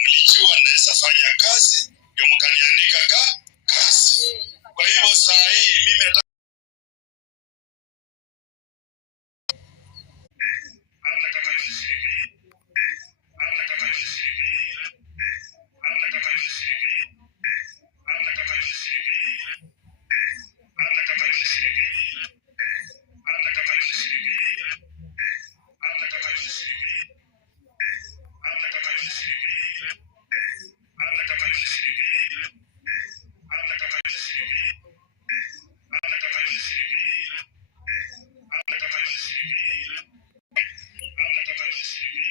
Mlijua naweza fanya kazi ndio mkaniandika kazi. Kwa hivyo saa hii mimi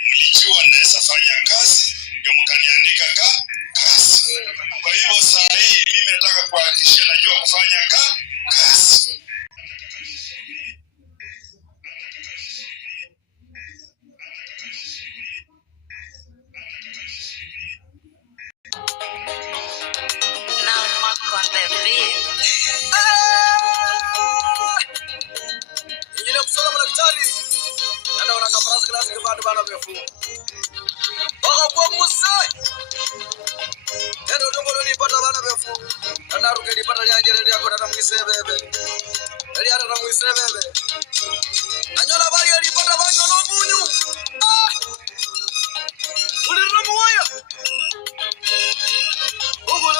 mlijua naweza fanya kazi ndio mkaniandika kazi. Kwa hivyo saa hii mimi nataka kuhakikisha najua kufanya kazi. Bana befu kwa musai endo dongo ni pata bana befu ana ruke ni pata yanje ndio yako na mwisebebe ndio ana mwisebebe anyola bali ali pata banyo no munyu ulirna muwaya bugula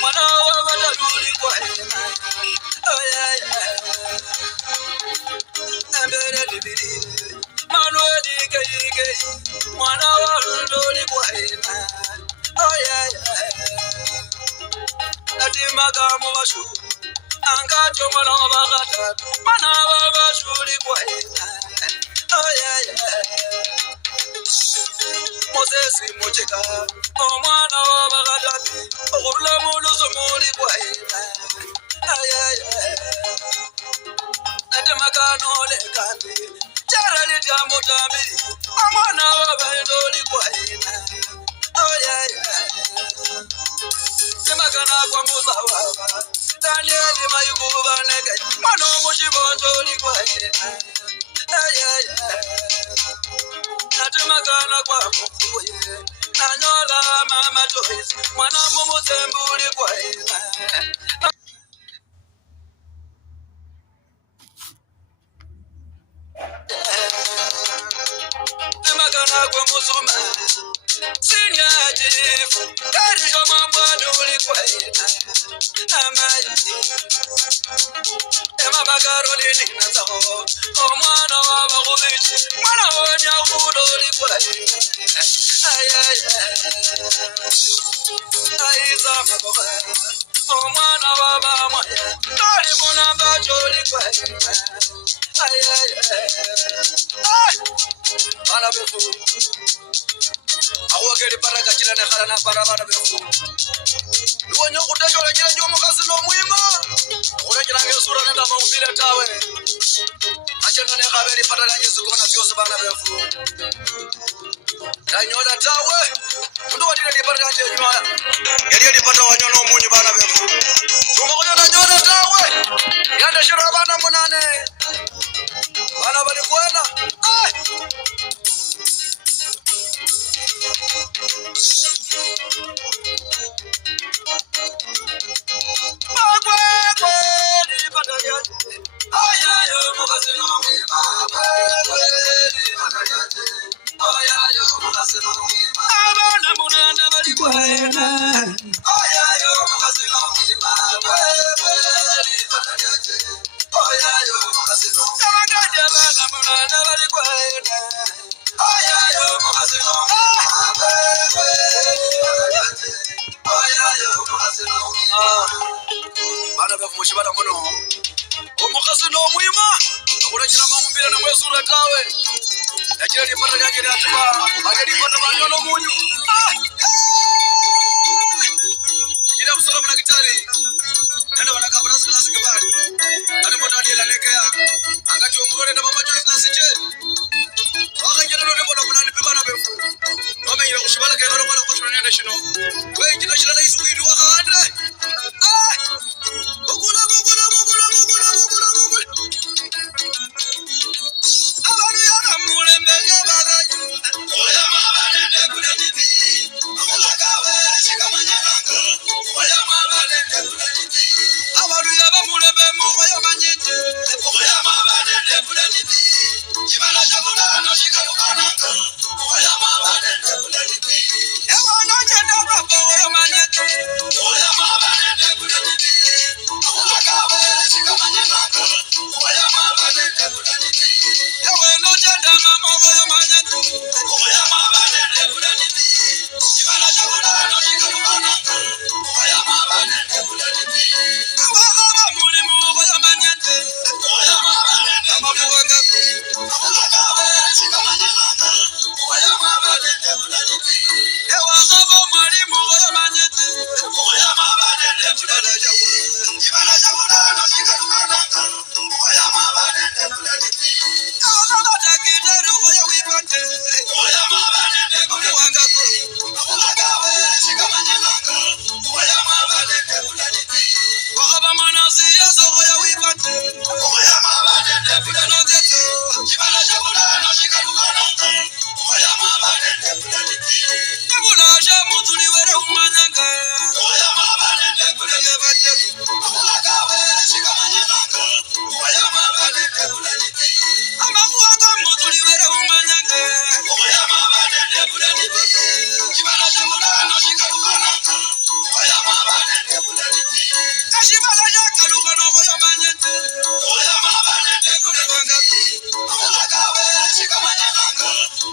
Mwana wa badaluli kwa mwana wa ndoli kwaina oh yeah natimaka mu bashu angacho mwana wa bagata mwana wa bashu kwaina oh yeah Moses Mocheka omwana wa bagata okula muluzo muri kwaina natimaka no lekandi Charali Jamutambiri, Amana Bandoli Quaina. Oh, yeah. Simagana Kwamuzawa, Daniel Mayuba Nega, Mano Mushibondoli Quaina. Oh, yeah. Natimagana Kwamuye, Nanola Mama Joyce, Mana Mumutembuli Quaina. Kwa musuma Senior chief Kari shoma mwaduli kwaina Amayi Ema bakaroli nina zaho Omwana wa bagulichi Mwana wa nyakudoli kwaina Aiza magoba Omwana wa bamaya Noli muna bacholi kwaina Bana befu Awogeri baraka kila ne khala na barabara befu Luonyo kutajora kila njomo kazi no muima Ora kila ngesura nenda maumbile tawe Achendo ne khaberi patala Yesu kona byose bana befu Danyola tawe Ndo watile di baraka je nywa Yali di pata wanyo no munyi bana befu Tuma konya danyola tawe Yanda shira bana munane Bana bali kwena Bana befu mushibara muno Omukasi no muima Akulekira mamumbira na mwesura tawe Yakira lipata yake atiba Bakali pata banyono munyu Kila kusoma na kitari Nenda wana kabla sana sikibali Ane motali la nekea Angati omurone na mama Joyce na sije Wakajira no nembo na kunani pibana befu Wame ila kushibala kaya ngaro kwa kushibala nenda shino Kwe jina shila na isu idu waka andre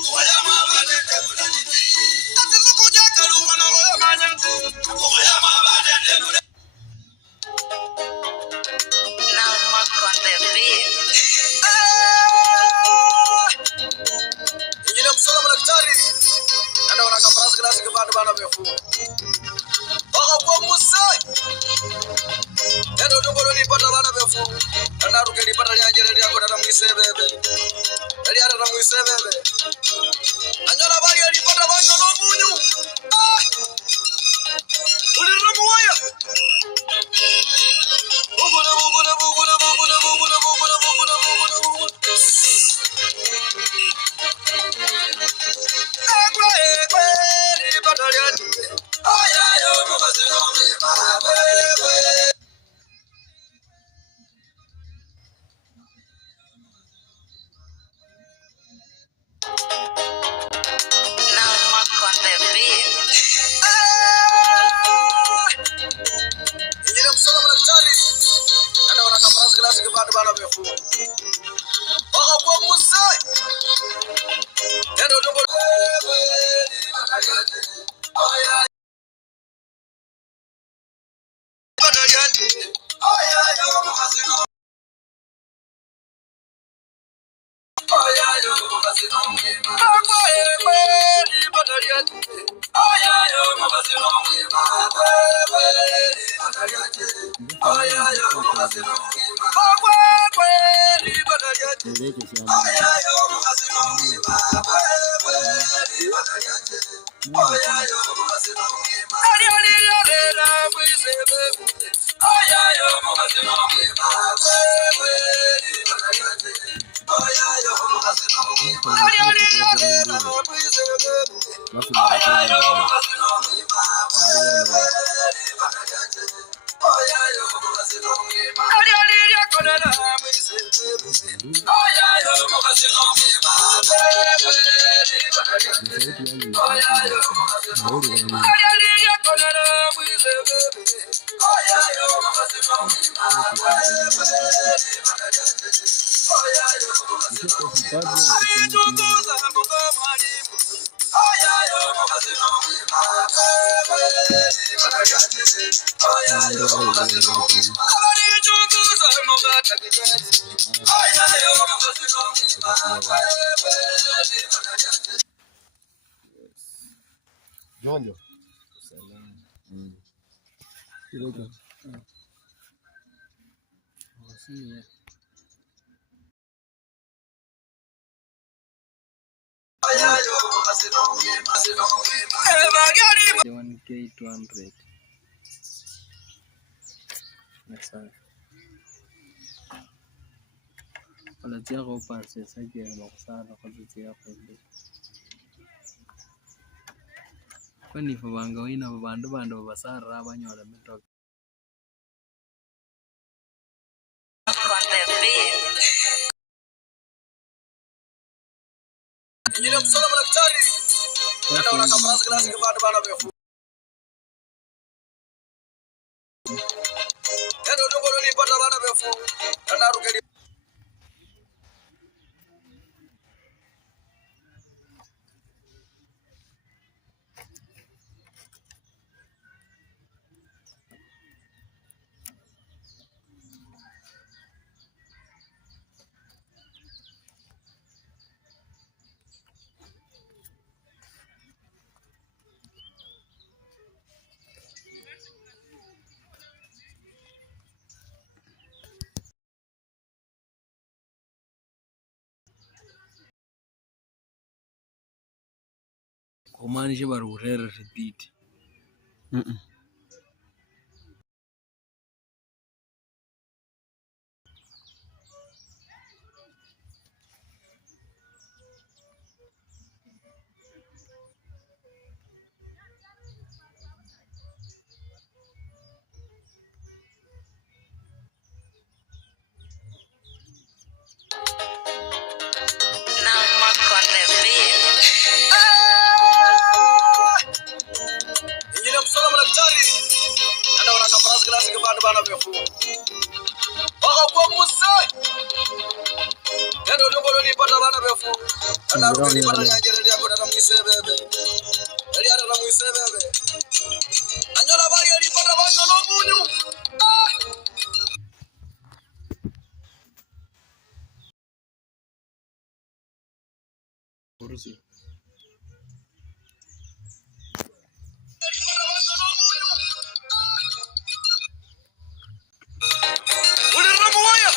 Oya muisebebe. Eli ara na muisebebe. Anyola bali alipata banyo no munyu. Uliramu waya. Bugula bugula bugula bugula bugula bugula bugula bugula bugula. Ekwe ekwe alipata liani. Aya yo mabazino mima. Bana befu. Oh, kwa musai. Ndio ndio. Jonjo. $1,200. Nasa. Wala tiya ko pansin sa kaya makusara ko tiya ko. Kwani fabanga wina babandu babasara abanyola mitoka. Injili msala madaktari. Ndio wanakambaza glasi kwa bana befu. Ndio ndio nilipata bana befu. Na rukeli. Kumaanisha bari urere repeat. Injili msala madaktari. Ndio wanakambaza glasi kwa bana befu. Oh, kwa musai. Ndio ndio nilipata bana befu. Na rukeli pata nyanja yako na muisebebe. Eli ara na muisebebe. Anyola bali alipata banyo no munyu. Urusi. Uliramu waya.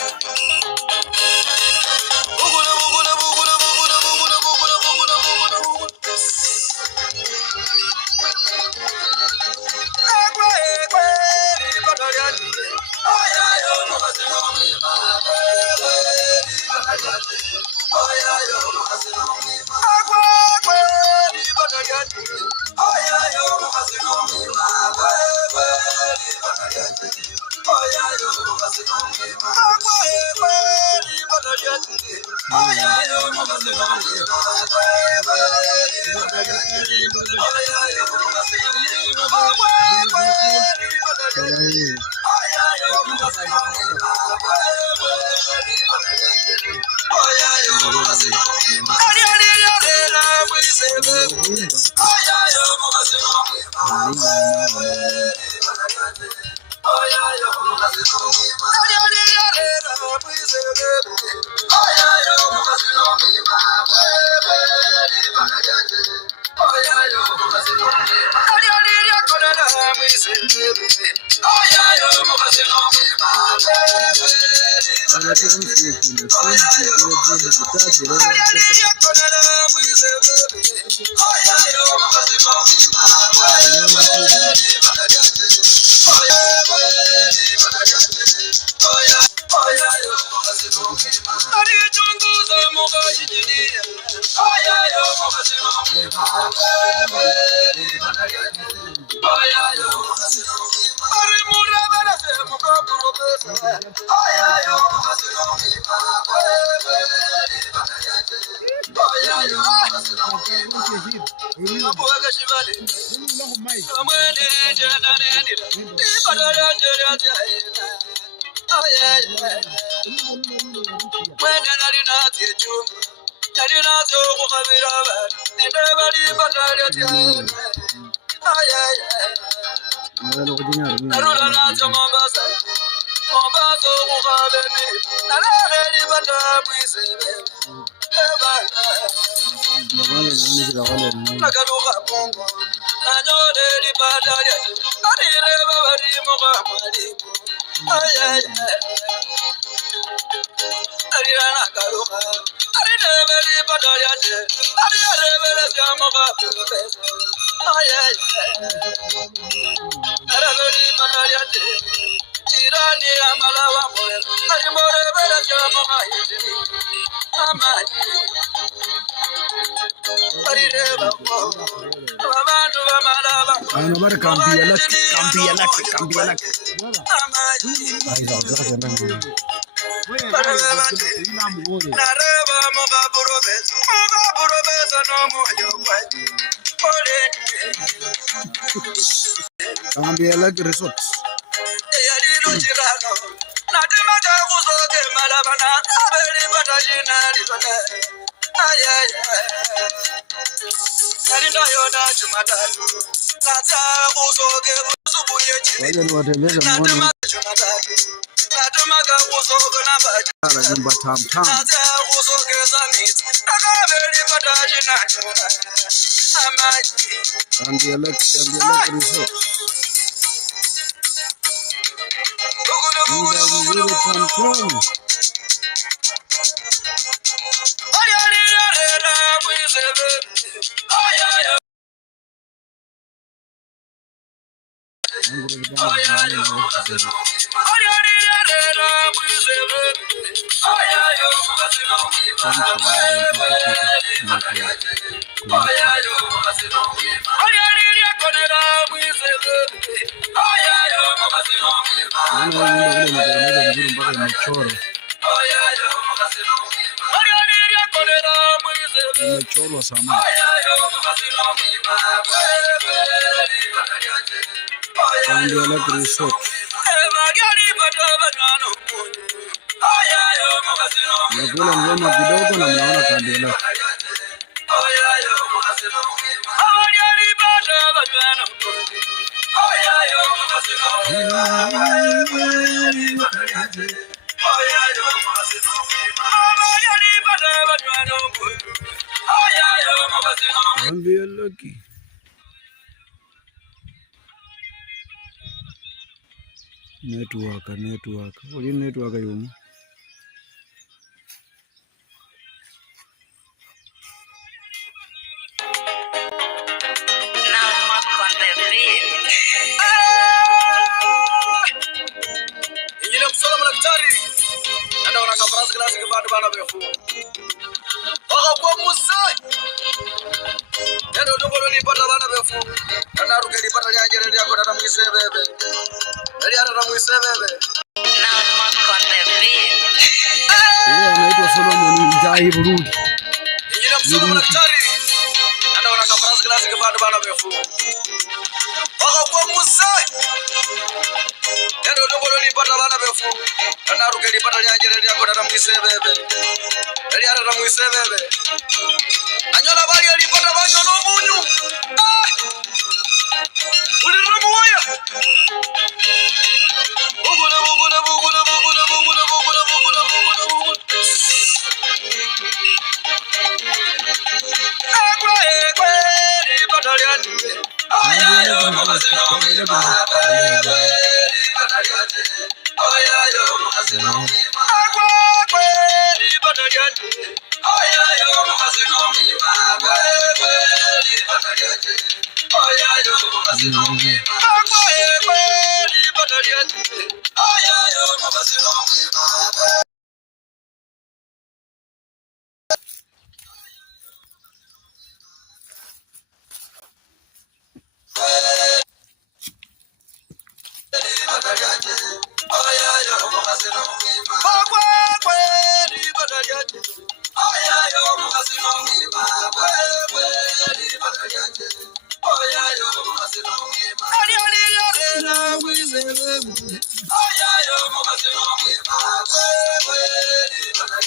Network. Uli network yumu. Now I'm anaitwa Solomon Njai Burundi. Injili Solomon daktari. Ndio wana kafarasi klasi kibanda bana befu. Kwa Musai. Ndio ndongolo nipata bana befu. Na ruke nipata nyanje yako na mwisebebe. Ndio ara na mwisebebe. Anyola bali alipata banyo no munyu. Uliramu waya. Bugula.